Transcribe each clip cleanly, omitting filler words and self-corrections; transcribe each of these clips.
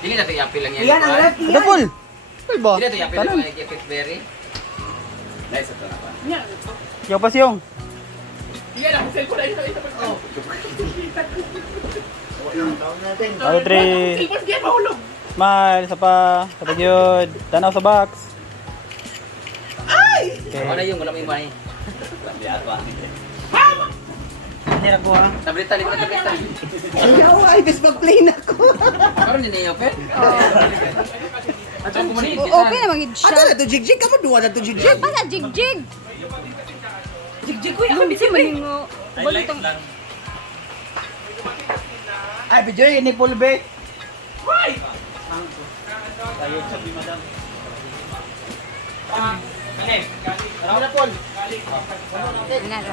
Dili na ito i-apil lang yan. Yan ang left Ito, Paul. Paul ba? Dili na ito i-apil lang yung Epic Berry. Nice ito na ba? Yung pasyong. Yan ang cellphone na ito. Ako, 3. Cellphone game, mahulog. Smile, isa pa. Kapag yun. Tanaw sa box. Okay. Ano yung wala mo yung money? Hindi na ko ha. Tableta, lipat na tableta. Ayaw, ay, best mag-play na ko. Karoon din na i-open? At saan kumanin Okay na magid siya. Ato na to jigjig, kamo duwa na to jigjig. Pa sa jigjig. Jigjig ko Ano bisa malingo? Balutong. Ay, video yun ni Paul Be. Ano na, Paul? Nara.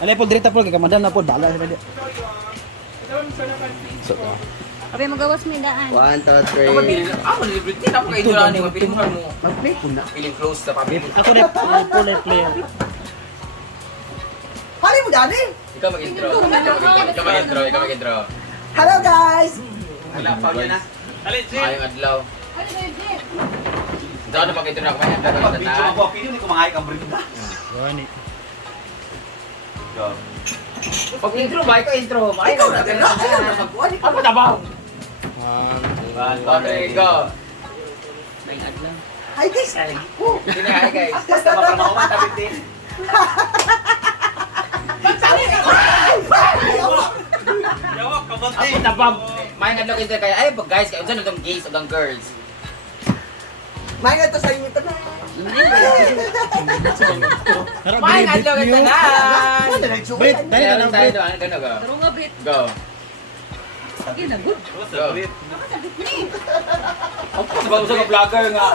Ano Paul, dirita Paul. Kaya madam na Paul. Dala sa media. So, Abi magawas may daan. 1, 2, Malilibre din ako kayo doon. Mapiling mo. Mag-play ko na. Feeling close sa pabili. ako na Paul ay player. Pali mo dani. Ikaw mag-intro. Ikaw mag-intro. Hello guys. Wala, Paul yun na. Ayong adlaw. Ito ano mag-intro na ako. May Gani. Pag intro ba? Ikaw intro. Ikaw na din. Ayaw na magkuhan. Ano na ba? Okay, go. Hi guys. Sini hi guys. Basta para makuha tabi din. Ako na ba? May nga intro kaya ay guys, kayo dyan itong gays o itong girls. May nga to sa inyo to na. May nga ito na. Brit, dali na lang tayo Brit. doon. Ano go? Pero nga brit. Go. Sige na good. Go. Ako sa mga vlogger nga.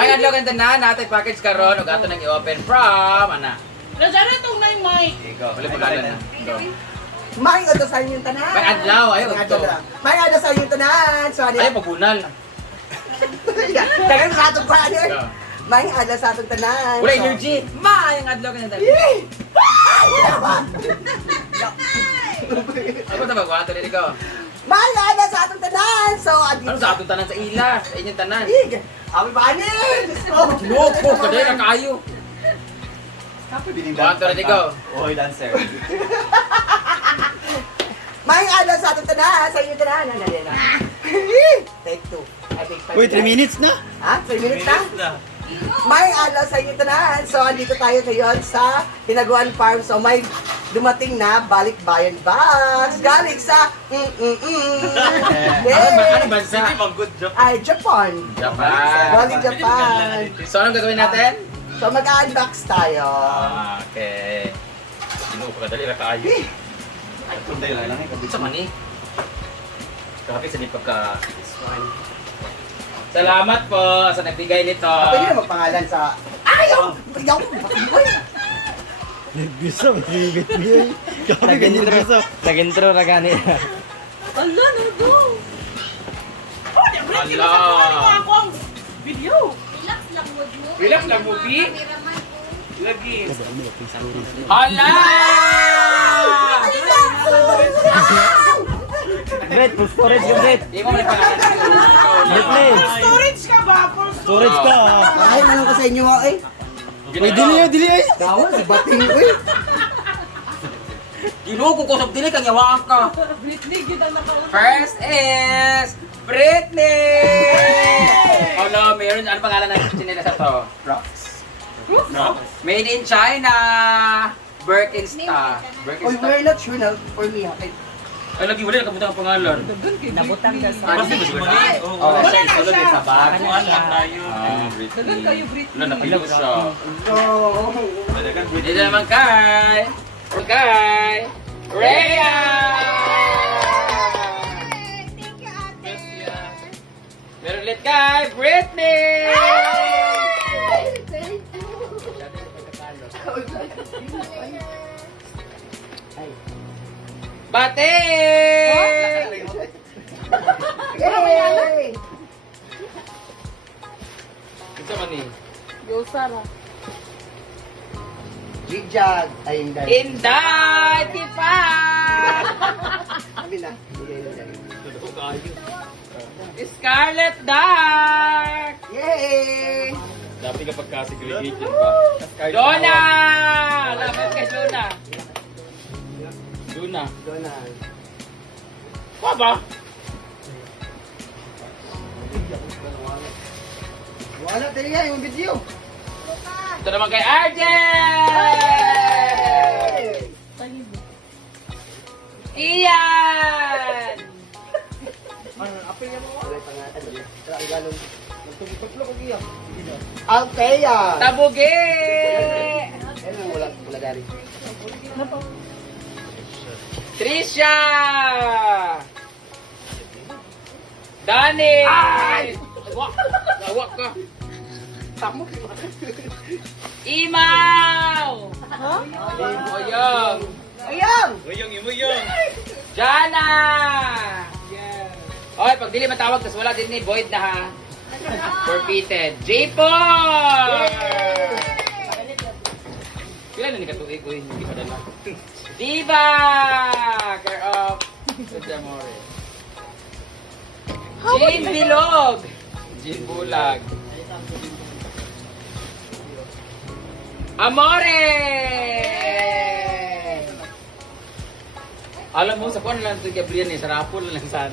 May adlaw ganda na natin package karon ug ato nang i-open from ana. Lazara tong nay mic. Go. Wala pa na. Go. May nga to sa inyo tanan. May adlaw ayo May ito. adlaw. May nga to sa inyo tanan. So Ay pagbunal. Dagan sa atong pa ano. Go. May nga sa atong tanan. Wala energy. May adlaw ganda. Ako ta magwato dito ko. May nga sa atong tanan. So Ano sa atong tanan sa ila? Sa inyong tanan. Ami banin. Loko ka dai na kayo. Wato na dito. Oy, dancer. May nga sa atong tanan. Sa inyo tanan. Take 2. I take 5. Uy, 3 minutes na. Ha? 3 minutes na? May alaw sa inyo tanan. So, andito tayo ngayon sa Hinaguan Farm. So, may dumating na balikbayan box. Galing sa Ano bansa? Ay, Japan. Japan. Galing Japan. So anong gagawin natin? So, mag-unbox tayo. Okay. Sino ko kadali ra kaayo. Punday lang sa mani. Grabe sa di pagka Salamat po sa nagbigay nito. Pwede na magpangalan sa... Ayaw! Ayaw! Nervyoso, matribit niya. Kami ganyan nervyoso. Nag-intro na gani. Ala no go. Ala. Ako ang video. Relax lang mo. Relax lang mo, Bi. Cameraman ko. Lagi. Hala! Brit, full storage ka, Brit. Di mo may pangalan. Brit, please. Storage ka ba? Storage ka. Ay, nalang ko sa inyo, eh. Uy, dili ay. Dawan, si Bating, eh. Ginugo ko sa dili kang yawaan ka. Britney gid ang naka. First is Britney! Hello, meron ano pangalan ng chinela sa to? Rocks. No? Made in China. Birkenstock. Oy, Birkenstock. we're not sure na for me, ha. Ay, lagi wala nakabutang ang pangalan. Nabutang ka sa. Ano ba siya? Oo, siya isulod din sa bag. Britney. Dagan kayo Britney. Wala, napilo siya. Oh. Dito naman kay... Kay... Rhea! Thank you ate. Meron ulit kay Britney! Thank you. Bate! Yay! Ito man eh. Go Sara. Jigjag. Ay, hindi. Inday! Tipa! din na. Scarlet Dark! Yay! Dati kapag segregated pa. Donna! Laban kay Donna. Donna. Donald. Pa ba? Wala talaga yung video. Ito naman kay Arjen! Ian! Althea. Tabugi! Ano wala dari. Trisha! Dani! Awak! Awak ka! Tamo. Imaw! Boyong! Ayang. Imuyong. Jana! Oy, pag dili matawag, tas wala din ni void na ha. Forfeited. J-Paul! Pila na ni katuig ko hindi pa dala. Diva! Care of Jamore. Jean Bilog! Jean Bulag. Amore! Alam mo, sa kuwan lang ito Gabriel eh, sa rapol lang saan.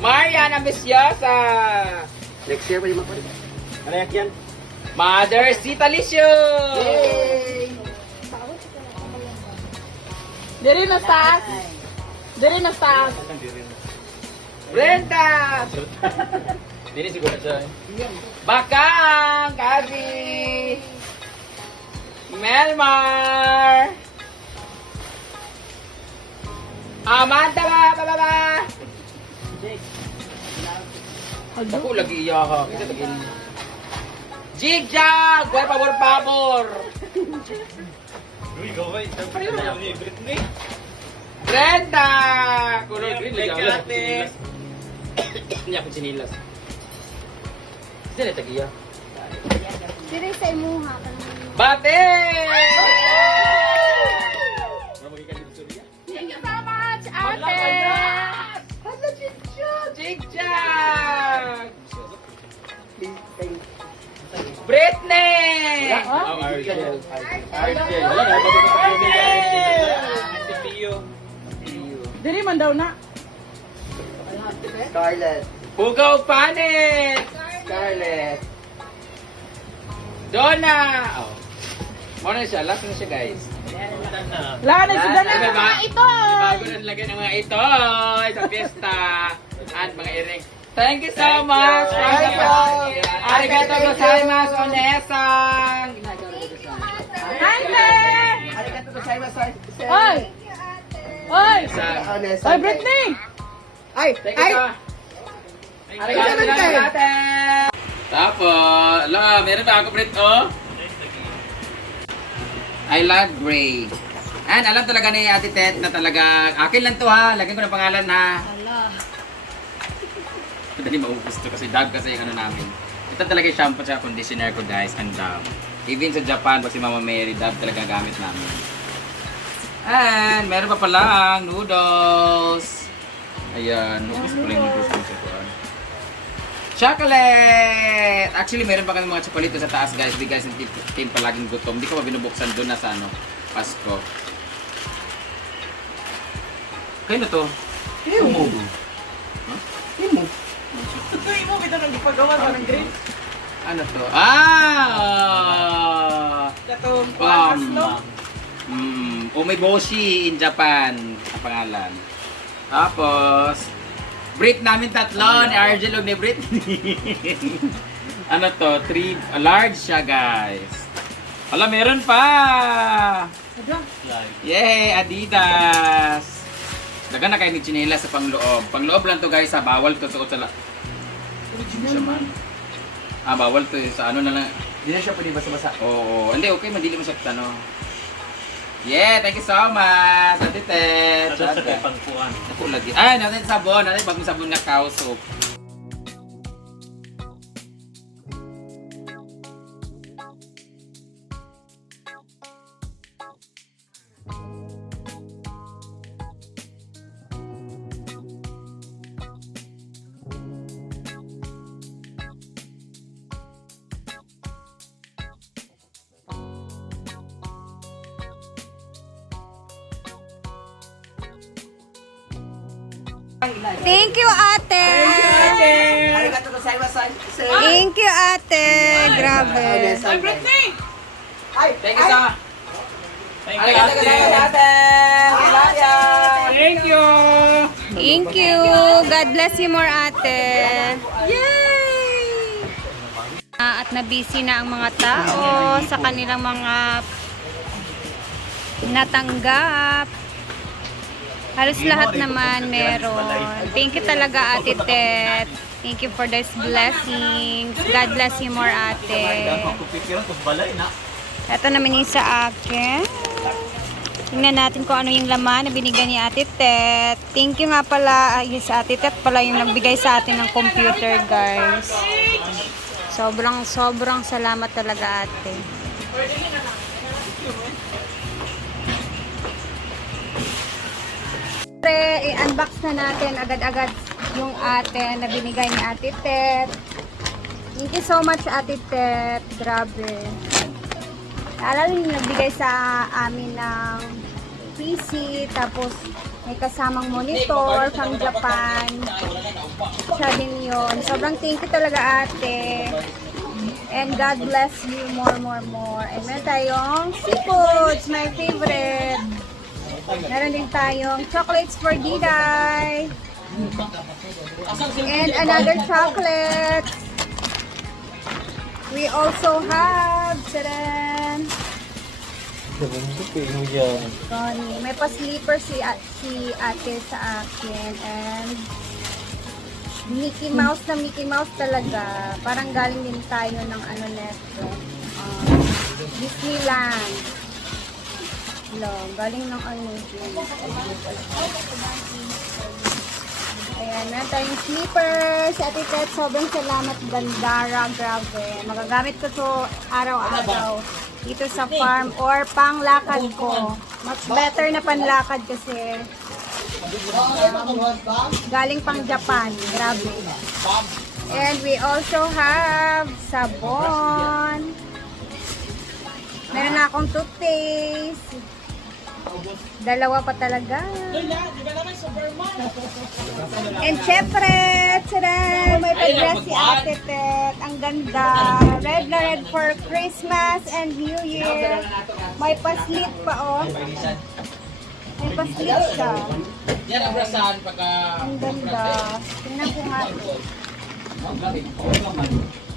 Marian Ambiciosa! Next year pa yung makulit. Ano yan? Mother Citalicious! Yay! Diri na taas. Diri na taas. Brenda! Dili siguro siya. Bakang! Kazi! Melmar! Amanda ba? Ako lagi iyaha. Kita lagi. Jigjag! Pabor! Uy, gawin. Britney. Brenda! Kulor green lagi. Thank you, ate. Hindi ako sinilas. Sino tagiya? Diri sa imuha. Bate! Thank you so much, ate. Hala, Jigjag! Britney! Oh, Argel. Argel. Wala na, bago ka pa ni Argel. Si Pio. Diri man daw na. Scarlett. Hugaw Panet! Scarlett. Donna! Oh. Muna siya, last na siya guys. Wala na sila na Diba, mga ito. Bago na lagyan ng mga ito sa fiesta at mga iring. Thank you so much! Thank you. Arigato gozaimasu, Onesang! Ate! Arigato gozaimasu. Oy! Oy! Honest. Oy, Britney! Ay! Thank Ay! you pa! Arigato gozaimasu! Tapos, ala, meron ba ako Brit, oh? I love Gray. And alam talaga ni Ate Tet na talaga, akin lang to ha, lagyan ko ng pangalan ha. Hindi maubos to kasi dog kasi yung ano namin. Ito talaga yung shampoo at conditioner ko guys, and even sa Japan, pag si Mama Mary, dog talaga gamit namin. And meron pa palang noodles. Ayan, noodles pala yung noodles ko sa kuwan. Chocolate! Actually, meron pa kami mga chocolate sa taas guys. Di guys, yung team palaging gutom. Hindi ko pa binubuksan doon na sa ano, Pasko. Kayo na to? Imo. Imo. Ano to? Ah! Umeboshi in Japan ang pangalan. Tapos, Brit namin tatlo, ni Argel o ni Britney. Ano to? Large siya guys. Wala, meron pa! Yay! Adidas! Daga na kayo ni Chinela sa pangloob. Pangloob lang to guys ha. Bawal to suot sa siya man. Bawal to sa ano na lang. Hindi na siya pwede basa-basa. Oo. Hindi, okay. Mandili mo sa ano. Yeah, thank you so much. Ate Tet. Sa pagpuan. Ako lagi. Ay, natin sabon. Natin bagong sabon na cow soap. Thank you, ate. Arigato gozaimasu. Thank you, ate. Grabe. Ay, Thank you sa... Arigato gozaimasu ate. Hilaya. Thank you! Thank you. God bless you more, ate. Yay! At nabisi na ang mga tao sa kanilang mga natanggap. Halos lahat naman meron. Thank you talaga, Ate Tet. Thank you for these blessings. God bless you more, ate. Ito naman yung sa akin. Tingnan natin kung ano yung laman na binigay ni Ate Tet. Thank you nga pala. Yung sa Ate Tet pala yung nagbigay sa atin ng computer, guys. Sobrang salamat talaga, ate. I-unbox na natin agad-agad yung ate na binigay ni Ate Tet. Thank you so much, Ate Tet. Grabe. Alala yung nagbigay sa amin ng PC, tapos may kasamang monitor from Japan. Siya din yun. Sobrang thank you talaga, ate. And God bless you more. And meron tayong seafoods, my favorite. Meron din tayong chocolates for Diday. And another chocolate. We also have, tadaan, Connie. May pa-sleeper si ate sa akin. And Mickey Mouse na Mickey Mouse talaga. Parang galing din tayo ng ano neto. Disneyland. Galing ng ano dyan. Ayan, meron tayong sleepers. Ate Tet, sobrang salamat. Gandara, grabe. Magagamit ko to araw-araw dito sa farm or panglakad ko. Much better na panlakad kasi galing pang Japan. Grabe. And we also have sabon. Meron na akong toothpaste. Dalawa pa talaga. And syempre, tsaran, may pag-dress si Ate Tet. Ang ganda. Red na red for Christmas and New Year. May paslit pa, oh. May paslit siya. Yan ang brasahan pagka... Ang ganda. Tingnan ko nga.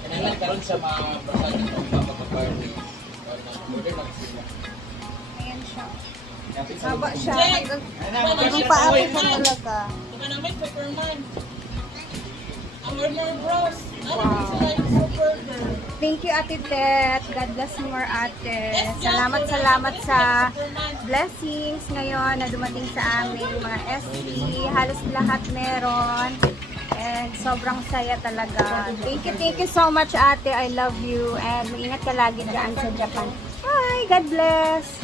Kailangan karoon sa mga brasahan ng pagka-party. Ayan siya. Haba siya. Ang paapi po talaga. Thank you, Ate Tet. God bless you more, ate. Salamat sa blessings ngayon na dumating sa amin. Mga SP, halos lahat meron. And sobrang saya talaga. Thank you so much, ate. I love you. And mag-ingat ka lagi dyan sa Japan. Bye! God bless!